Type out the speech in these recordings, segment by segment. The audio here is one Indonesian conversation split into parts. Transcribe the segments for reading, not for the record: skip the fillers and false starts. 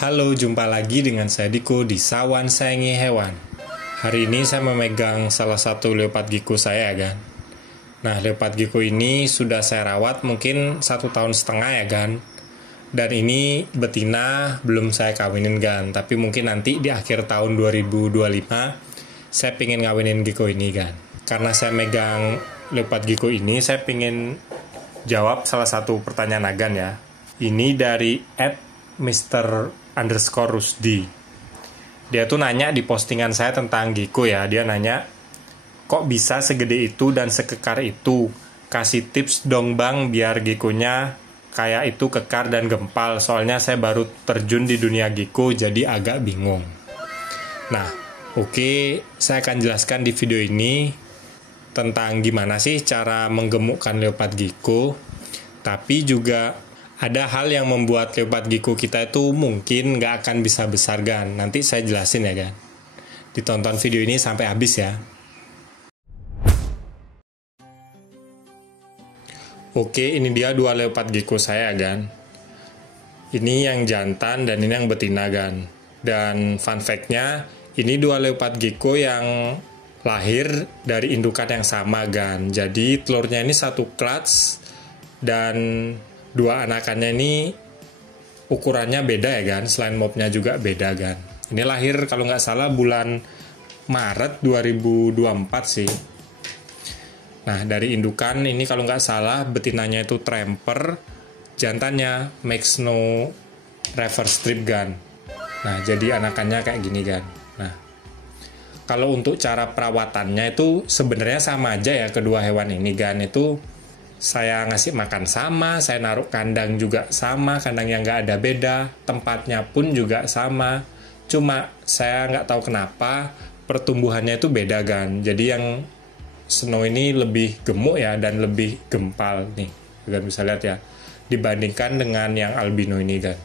Halo, jumpa lagi dengan saya Diko di Sawan Sayangi Hewan. Hari ini saya memegang salah satu leopard gecko saya kan. Nah, leopard gecko ini sudah saya rawat mungkin 1,5 tahun ya kan. Dan ini betina belum saya kawinin kan. Tapi mungkin nanti di akhir tahun 2025 saya pengen ngawinin gecko ini kan. Karena saya megang leopard gecko ini, saya pengen jawab salah satu pertanyaan Agan ya. Ini dari @Mr_Rusdi. Dia tuh nanya di postingan saya tentang gecko ya. Dia nanya, kok bisa segede itu dan sekekar itu? Kasih tips dong bang biar geckonya kayak itu kekar dan gempal. Soalnya saya baru terjun di dunia gecko jadi agak bingung. Nah, oke, saya akan jelaskan di video ini tentang gimana sih cara menggemukkan leopard gecko. Tapi juga ada hal yang membuat leopard gecko kita itu mungkin nggak akan bisa besar kan. Nanti saya jelasin ya kan. Ditonton video ini sampai habis ya. Oke, ini dia dua leopard gecko saya kan. Ini yang jantan dan ini yang betina kan. Dan fun fact-nya, ini dua leopard gecko yang lahir dari indukan yang sama kan. Jadi telurnya ini satu clutch dan dua anakannya ini ukurannya beda ya kan, selain mopnya juga beda kan. Ini lahir kalau nggak salah bulan Maret 2024 sih. Nah, dari indukan ini kalau nggak salah betinanya itu Tramper, jantannya Maxno Reverse Strip gun. Nah, jadi anakannya kayak gini kan. Nah, kalau untuk cara perawatannya itu sebenarnya sama aja ya kedua hewan ini kan. Itu saya ngasih makan sama, saya naruh kandang juga sama, kandang yang nggak ada beda, tempatnya pun juga sama. Cuma saya nggak tahu kenapa pertumbuhannya itu beda kan. Jadi yang Snow ini lebih gemuk ya dan lebih gempal nih, kalian bisa lihat ya. Dibandingkan dengan yang albino ini kan.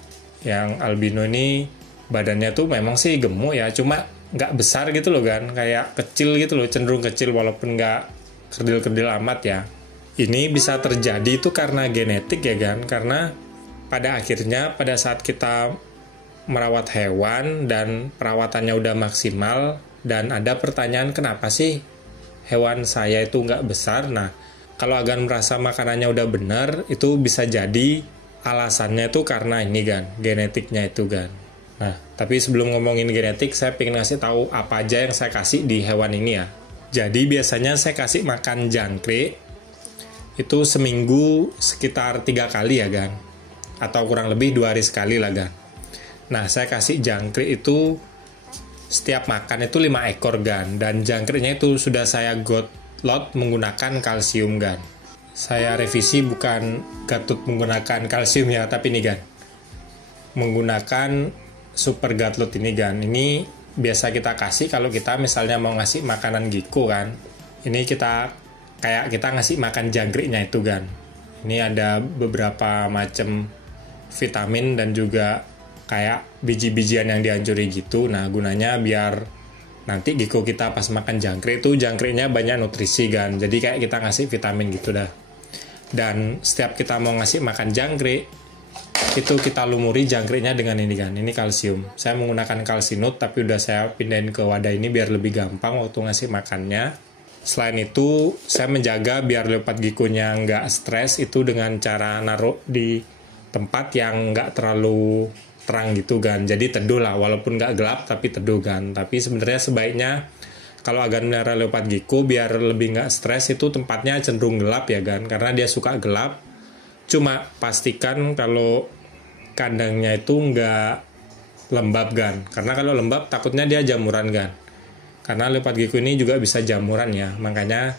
Yang albino ini badannya tuh memang sih gemuk ya, cuma nggak besar gitu loh kan, kayak kecil gitu loh, cenderung kecil walaupun nggak kerdil-kerdil amat ya. Ini bisa terjadi itu karena genetik ya kan, karena pada akhirnya pada saat kita merawat hewan dan perawatannya udah maksimal dan ada pertanyaan kenapa sih hewan saya itu nggak besar. Nah, kalau Agan merasa makanannya udah benar, itu bisa jadi alasannya itu karena ini kan, genetiknya itu kan. Nah, tapi sebelum ngomongin genetik, saya pengen ngasih tahu apa aja yang saya kasih di hewan ini ya. Jadi biasanya saya kasih makan jangkrik itu seminggu sekitar 3 kali ya kan, atau kurang lebih 2 hari sekali lah kan. Nah, saya kasih jangkrik itu setiap makan itu 5 ekor kan, dan jangkriknya itu sudah saya got lot menggunakan kalsium kan. Saya revisi, bukan gatut menggunakan kalsium ya, tapi ini kan menggunakan super gatlot ini kan. Ini biasa kita kasih kalau kita misalnya mau ngasih makanan gecko kan. Ini kita kayak kita ngasih makan jangkriknya itu kan. Ini ada beberapa macam vitamin dan juga kayak biji-bijian yang dihancuri gitu. Nah, gunanya biar nanti gecko kita pas makan jangkrik itu jangkriknya banyak nutrisi kan. Jadi kayak kita ngasih vitamin gitu dah. Dan setiap kita mau ngasih makan jangkrik itu kita lumuri jangkriknya dengan ini kan. Ini kalsium. Saya menggunakan kalsinut tapi udah saya pindahin ke wadah ini biar lebih gampang waktu ngasih makannya. Selain itu, saya menjaga biar leopard gecko-nya nggak stres itu dengan cara naruh di tempat yang nggak terlalu terang gitu kan. Jadi teduh lah, walaupun nggak gelap tapi teduh kan. Tapi sebenarnya sebaiknya kalau Agan melihara leopard gecko biar lebih nggak stres itu tempatnya cenderung gelap ya kan. Karena dia suka gelap. Cuma pastikan kalau kandangnya itu nggak lembab kan. Karena kalau lembab takutnya dia jamuran kan. Karena leopard gecko ini juga bisa jamuran ya. Makanya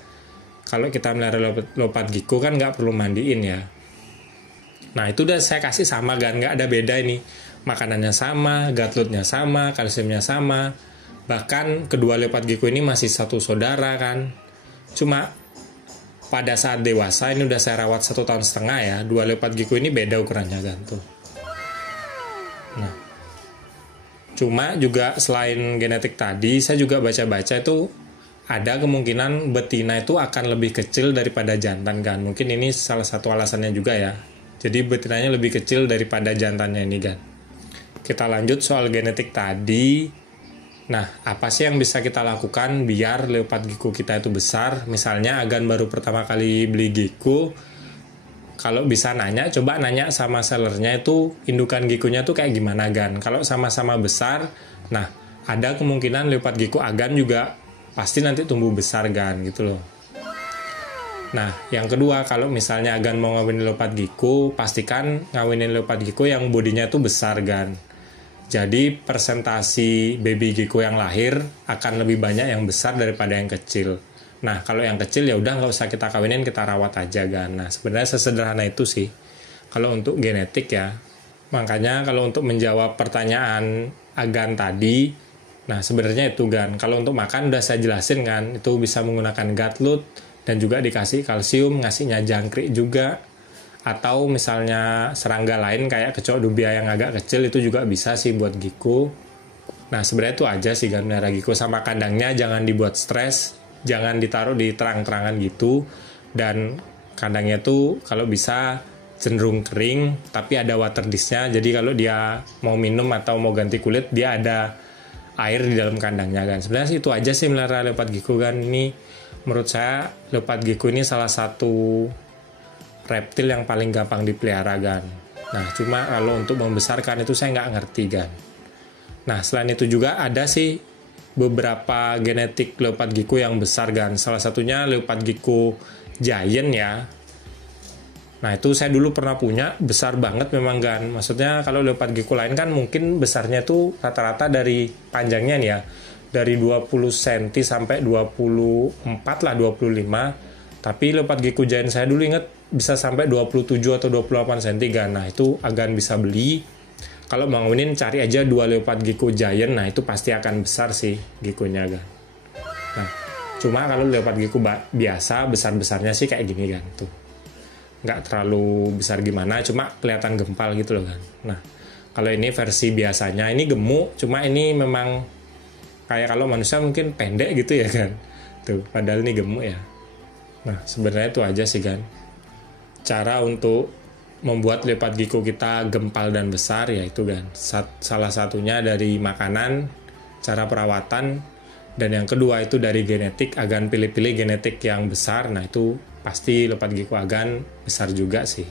kalau kita melihara leopard gecko kan nggak perlu mandiin ya. Nah, itu udah saya kasih sama kan, nggak ada beda ini. Makanannya sama, gatlotnya sama, kalsiumnya sama. Bahkan kedua leopard gecko ini masih satu saudara kan. Cuma pada saat dewasa, ini udah saya rawat 1,5 tahun ya. Dua leopard gecko ini beda ukurannya kan tuh. Nah, cuma juga selain genetik tadi, saya juga baca-baca itu ada kemungkinan betina itu akan lebih kecil daripada jantan kan. Mungkin ini salah satu alasannya juga ya. Jadi betinanya lebih kecil daripada jantannya ini kan. kita lanjut soal genetik tadi. Nah, apa sih yang bisa kita lakukan biar leopard gecko kita itu besar? Misalnya Agan baru pertama kali beli gecko, kalau bisa nanya, coba nanya sama sellernya itu indukan geckonya tuh kayak gimana Gan. Kalau sama-sama besar, nah ada kemungkinan leopard gecko Agan juga pasti nanti tumbuh besar Gan gitu loh. Nah, yang kedua, kalau misalnya Agan mau ngawinin leopard gecko, pastikan ngawinin leopard gecko yang bodinya tuh besar Gan. Jadi persentasi baby gecko yang lahir akan lebih banyak yang besar daripada yang kecil. Nah, kalau yang kecil ya udah nggak usah kita kawinin, kita rawat aja Gan. Nah, sebenarnya sesederhana itu sih. Kalau untuk genetik ya. Makanya kalau untuk menjawab pertanyaan Agan tadi, nah sebenarnya itu Gan. Kalau untuk makan udah saya jelasin kan, itu bisa menggunakan Gut-Loot dan juga dikasih kalsium, ngasihnya jangkrik juga. Atau misalnya serangga lain kayak kecoak dubia yang agak kecil itu juga bisa sih buat gecko. Nah sebenarnya itu aja sih Gan melihara gecko. Sama kandangnya jangan dibuat stres, jangan ditaruh di terang-terangan gitu. Dan kandangnya tuh kalau bisa cenderung kering tapi ada water dish-nya. Jadi kalau dia mau minum atau mau ganti kulit dia ada air di dalam kandangnya Gan. Sebenarnya sih itu aja sih melihara leopard gecko Gan. Ini menurut saya leopard gecko ini salah satu reptil yang paling gampang dipelihara Gan. Nah cuma kalau untuk membesarkan itu saya nggak ngerti Gan. Nah selain itu juga ada sih beberapa genetik leopard gecko yang besar Gan. Salah satunya leopard gecko giant ya. Nah itu saya dulu pernah punya, besar banget memang Gan. Maksudnya kalau leopard gecko lain kan mungkin besarnya tuh rata-rata dari panjangnya nih ya, dari 20 cm sampai 24 lah, 25. Tapi leopard gecko giant saya dulu inget bisa sampai 27 atau 28 cm Gan. Nah itu Agan bisa beli. Kalau mau ngawinin cari aja 2 leopard gecko giant. Nah itu pasti akan besar sih geckonya Gan. Nah cuma kalau leopard gecko biasa besar-besarnya sih kayak gini Gan tuh. Nggak terlalu besar gimana, cuma kelihatan gempal gitu loh Gan. Nah kalau ini versi biasanya, ini gemuk, cuma ini memang kayak kalau manusia mungkin pendek gitu ya Gan. Tuh padahal ini gemuk ya. Nah sebenarnya itu aja sih Gan. Cara untuk membuat leopard gecko kita gempal dan besar yaitu Gan. Salah satunya dari makanan, cara perawatan, dan yang kedua itu dari genetik. Agan pilih-pilih genetik yang besar. Nah itu pasti leopard gecko Agan besar juga sih.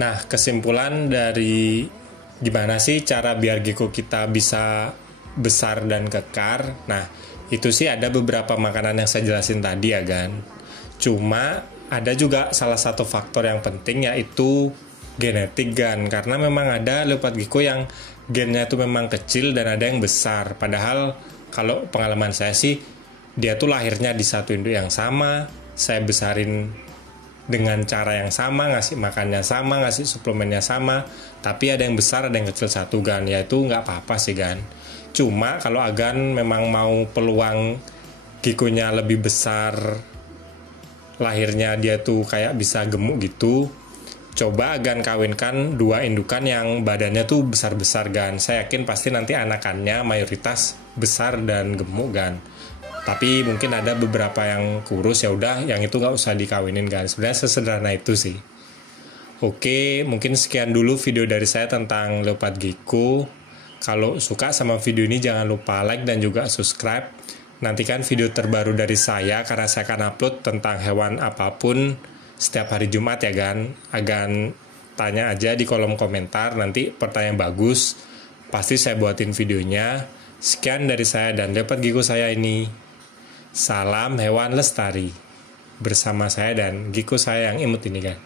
Nah kesimpulan dari gimana sih cara biar gecko kita bisa besar dan kekar. Nah itu sih ada beberapa makanan yang saya jelasin tadi ya Gan. Cuma ada juga salah satu faktor yang penting yaitu genetik Gan. Karena memang ada leopard gecko yang gennya itu memang kecil dan ada yang besar. Padahal kalau pengalaman saya sih dia tuh lahirnya di satu induk yang sama, saya besarin dengan cara yang sama, ngasih makannya sama, ngasih suplemennya sama, tapi ada yang besar ada yang kecil satu Gan. Ya itu nggak apa-apa sih Gan. Cuma kalau Agan memang mau peluang geckonya lebih besar, lahirnya dia tuh kayak bisa gemuk gitu, coba Agan kawinkan 2 indukan yang badannya tuh besar-besar Gan. Saya yakin pasti nanti anakannya mayoritas besar dan gemuk Gan. Tapi mungkin ada beberapa yang kurus, ya udah yang itu nggak usah dikawinin Gan. Sebenarnya sesederhana itu sih. Oke, mungkin sekian dulu video dari saya tentang leopard gecko. Kalau suka sama video ini jangan lupa like dan juga subscribe. Nantikan video terbaru dari saya karena saya akan upload tentang hewan apapun setiap hari Jumat ya Gan. Agan tanya aja di kolom komentar, nanti pertanyaan bagus pasti saya buatin videonya. Sekian dari saya dan leopard gecko saya ini. Salam hewan lestari. Bersama saya dan gecko saya yang imut ini Gan.